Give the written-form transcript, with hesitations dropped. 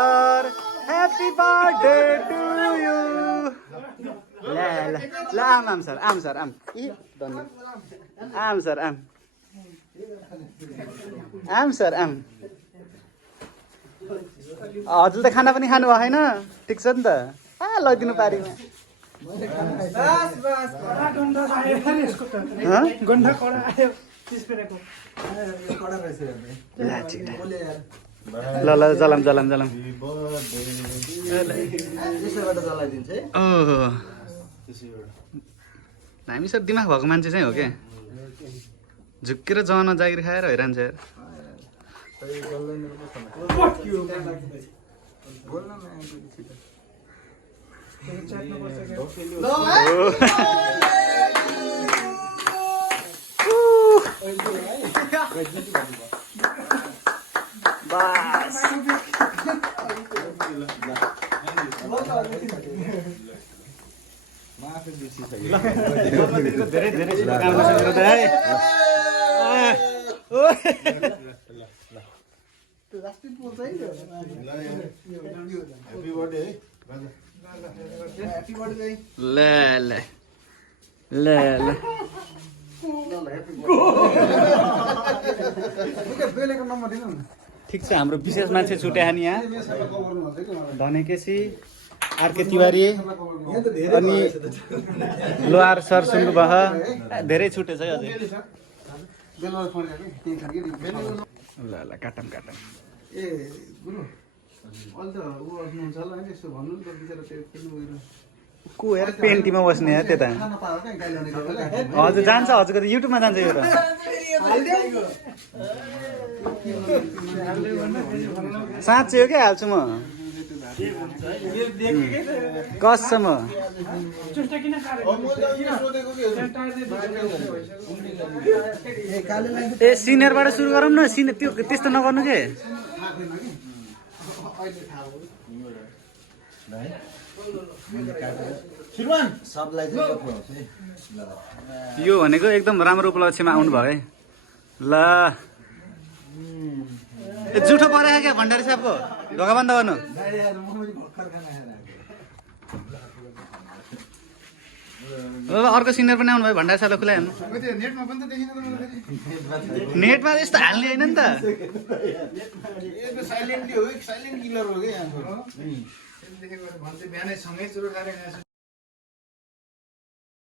sir happy birthday to you ल ल ल आम सर इ आम सर आम हजुरले त खाना पनि खानु भएन ठिक छ नि त लैदिनु पारिमा ल जलाम हामी सर दिमाग भएको मान्छे चाहिँ हो क्या झुक्केर जवाना जागिर खाएर हैरान छ यार ठिक छ हाम्रो विशेष मान्छे छुट्या नि यहाँ धने केसी आरके तिवारी अनि लोहार सर सुन्नु भयो धेरै छुटेछ है अझै ल काटम ए गुरु अहिले त ऊ बस्नुहुन्छ होला नि यसो भन्नु नि त बिचरा त्यो को यार पेन्टीमा बस्ने यार त्यता हजुर जान्छ हजुरको त युट्युबमा जान्छ यो त साँच्चै हो क्या हाल्छु म कसम ए सिनियरबाट सुरु गरौँ न त्यो त्यस्तो नगर्नु के यो भनेको एकदम राम्रो उपलक्ष्यमा आउनु भयो है ल जुठो परेको क्या भण्डारी साहबको ढोका बन्द गर्नु अर्को सिनियर पनि आउनु भयो भण्डारी साहबलाई खुलाइहाल्नु नेटमा यस्तो हाल्ने होइन नि त